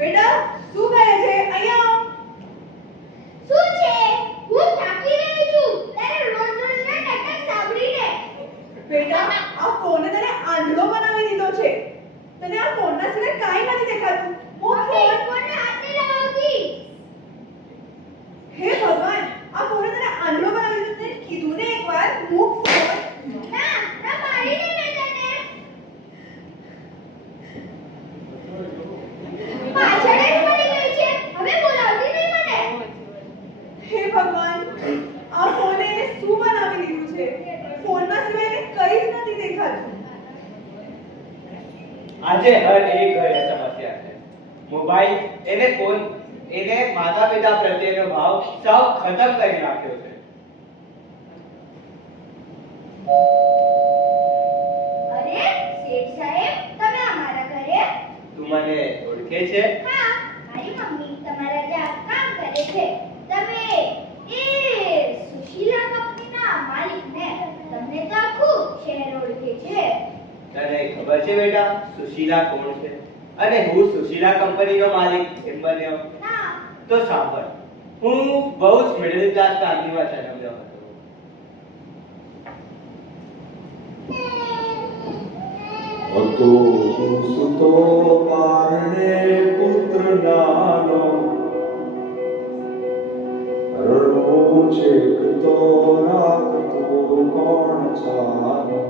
બેટા શું કહે છે? અહીંયા શું છે? હું થાકી રહી છું તારે રોજ રોજના નાટક સાંભળીને. બેટા આ ફોને તને આંધળો બનાવી દીધો છે. તને આ ફોનના સિવાય કાંઈ નથી દેખાતું. મૂક ફોન. ફોનને હાથ નહીં લગાવતી. હે ભગવાન, આ ફોને તને આંધળો બનાવી દીધો. તને કીધું ને એકવાર મૂક ફોન. ના ના મારી નહીં મેં તને. પાછળ જ પડી ગઈ છે. હવે બોલાવતી નહીં મને. હે ભગવાન, આ ફોને એને શું બનાવી દીધું છે? ફોનના સિવાય એને કંઈ જ નથી દેખાતું. આજે હર એક ઘરે સમસ્યા છે. મોબાઈલ એને ફોન એને માતા પિતા પ્રત્યેનો ભાવ સાવ ખતમ કરી નાખ્યો છે. અરે શેઠ સાહેબ, તમે અમારા ઘરે? તું મને ઓળખે છે? હા, મારી મમ્મી તમારા ત્યાં કામ કરે છે. તમે એ સુશીલા કંપનીના માલિક ને? તમને તો આખું શહેર ઓળખે છે. તને ખબર છે બેટા સુશીલા કોણ છે અને હું સુશીલા કંપનીનો માલિક કેમ બન્યો? ના. તો સાંભળ, હું બહુ જ મિડલ ક્લાસ ફેમિલીમાં જન્મ્યો હતો. હતો સુતો કારણે પુત્ર નાનો, રડવો છેકતો રાખતો કોણ છાનો.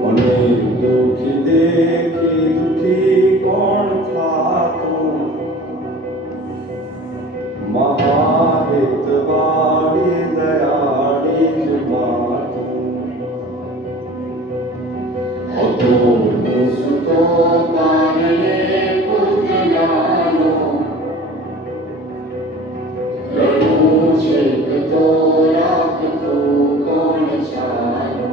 મને દુખી દેખી દુખી કોણ થાતું, મહાહિતવાળી દયાળી જ માતું. હતો સુતો કારણે પુત્ર નાનો, રડવું છેકતો રાખતો કોણ છાનો.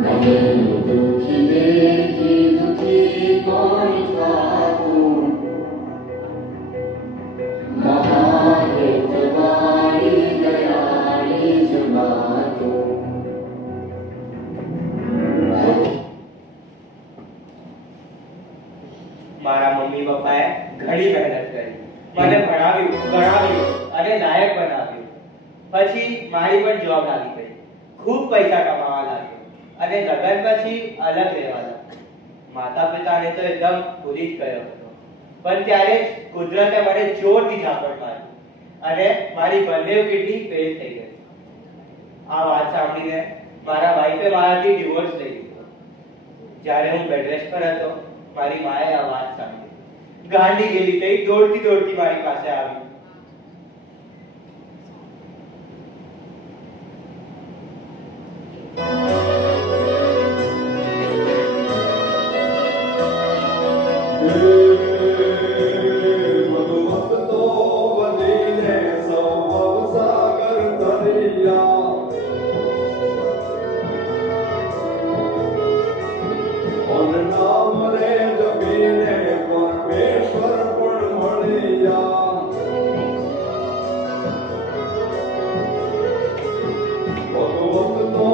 મને દુખી દેખી દુખી કોણ થાતું, મહાહિતવાળી દયાળી જ માતું. મારા મમ્મી પપ્પાએ ઘણી મહેનત કરી, મને ભણાવ્યું ગણાવ્યું અને લાયક બનાવ્યું. પછી મારી પણ જોબ લાગી ગઈ, ખૂબ પૈસા કમાવા લાગ્યો અને લગ્ન પછી અલગ રહેવા લાગ્યો. માતા પિતાને તો એકદમ ભૂલી જ ગયો હતો, પણ ત્યારે જ કુદરતે મને જોરથી ઝાપટ મારી અને મારી બંને કિડની ફેલ થઈ ગઈ. આ વાત સાંભળીને મારા વાઈફે મારાથી ડિવોર્સ લઈ લીધો. જ્યારે હું બેડ રેસ્ટ પર હતો, મારી માએ આ વાત સાંભળી. ગાંડી ગયેલી થઈ દોડતી દોડતી મારી પાસે આવી. ભગવત તો વધીને સૌ ભવસાગર તર્યા, અને નામ રે જપીને પરમેશ્વર પણ મળ્યા. ભગવત તો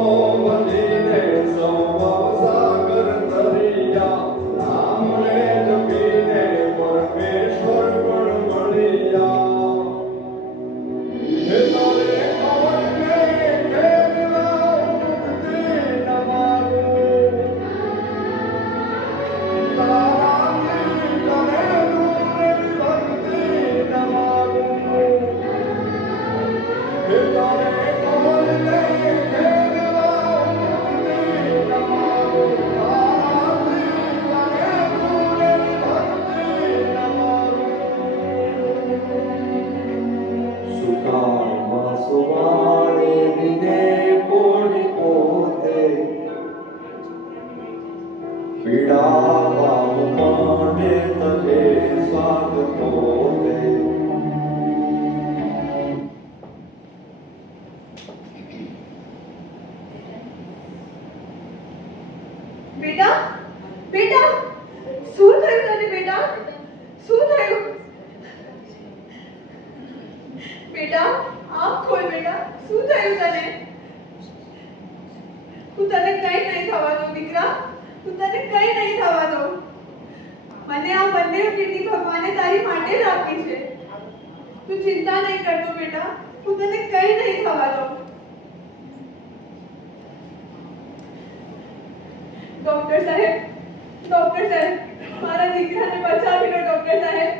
વધીને સૌ ભવસાગર તર્યા, નામ રે જપીને પરમેશ્વર પણ મળ્યા. હે તારે કવનને ફેરવા ઉગતી ન માગું, તારાથી કરેલું ભક્તિ ન માગું. હે તારે કવનને ફેરવા ઉગતી ન માગું, તારાથી કરેલું ભક્તિ ન માગું. સુકામાં સુવાડે વિને પોઢ પોતે, પીડા માંડે તકે સ્વાદ પોતે. બેટા બેટા શું થયું તને? બેટા શું થયું? બેટા આંખ ખોલ. બેટા શું થયું તને? હું તને કંઈ નહીં થવા દઉં દીકરા. તું તને કંઈ નહીં થવા દઉં. મને આ બંને કિડની ભગવાને તારી માટે જ આપી છે. તું ચિંતા નહીં કરતો બેટા, હું તને કંઈ નહીં થવા દઉં. ડોક્ટર સાહેબ, મારા દીકરાને બચાવી લો ડોક્ટર સાહેબ.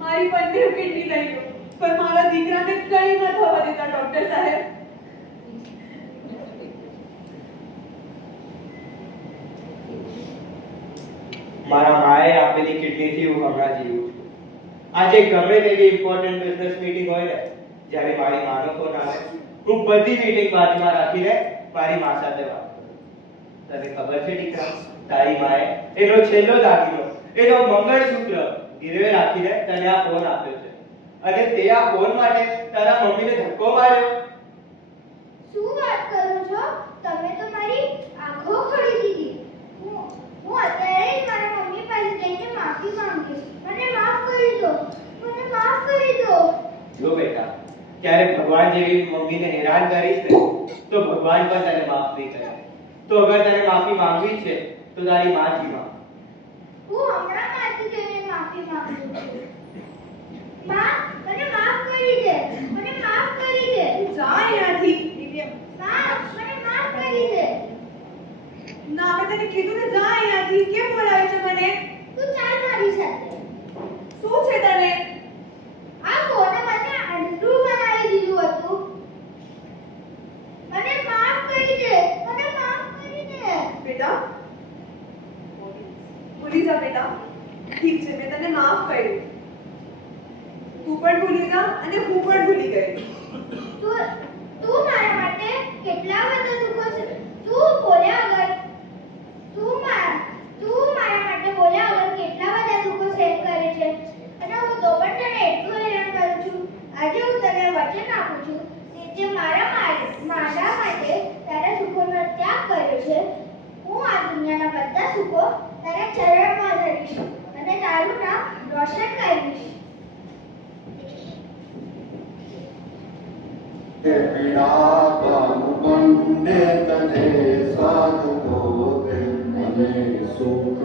મારી બંને કિડની લઈ લો, પણ મારા દીકરાને કંઈ ન થવા દેતા ડોક્ટર સાહેબ. મારા માએ આપેલી કિડનીથી હું હમણાં જીવું છું. આજે ગમે તેવી ઇમ્પોર્ટન્ટ બિઝનેસ મીટિંગ હોય ને, જ્યારે મારી માનો ફોન આવે, હું બધી મીટિંગ બાજુમાં રાખીને મારી મા સાથે વાત કરું. તને ખબર છે દીકરા, તારી માએ એનો છેલ્લો દાગીનો, એનો મંગળસૂત્ર ગીરવે રાખીને તને આ ફોન આપ્યો છે, અને તે આ ફોન માટે તારા મમ્મીને ધક્કો માર્યો. શું વાત કરો છો? તમે તો મારી આંખો ખોલી દીધી. હું અત્યારે જ મારા મમ્મી પાસે જઈને માફી માંગીશ. મને માફ કરી દો. મને માફ કરી દો. જો બેટા, ક્યારે ભગવાન જેવી મમ્મીને હેરાન કરીશ ને, તો ભગવાન પણ તને માફ નહીં કરે. તો અગર તને માફી માંગવી છે તો તારી માથી માંગ. હું હમણાં માથી જઈને માફી માંગુ છું. માં, મને માફ કરી દે. મને માફ કરી દે. જા અહીંયાથી દિવ્યા. માં, મને માફ કરી દે. ના, મેં તને કીધું ને જા અહીંયાથી. કેમ બોલાવે છે મને? તું ચાલ મારી સાથે. શું છે તને? આ ફોને મને આંધળું બનાવી દીધું હતું. મને માફ કરી દે. મને માફ કરી દે. બેટા, ભૂલી જા બેટા. ઠીક છે, મેં તને માફ કર્યું. તું પણ ભૂલી જા અને હું પણ ભૂલી ગઈ. તું મારા માટે કેટલા બધા દુઃખો છે. તું બોલ્યા વગર બોલ્યા વગર કેટલા બધા દુઃખો સહન કરે છે, અને હું તો પણ તને એટલું હેરાન કરું છું. આજે હું તને વચન આપું છું કે જે મારા માટે તારા સુખોનો ત્યાગ કર્યો છે, હું આ દુનિયાના બધા સુખો તારા ચરણમાં ધરીશ અને તારું નામ રોશન કરીશ. પીડા પામુ પંડિત ને સાધુ પોતે મને સુખ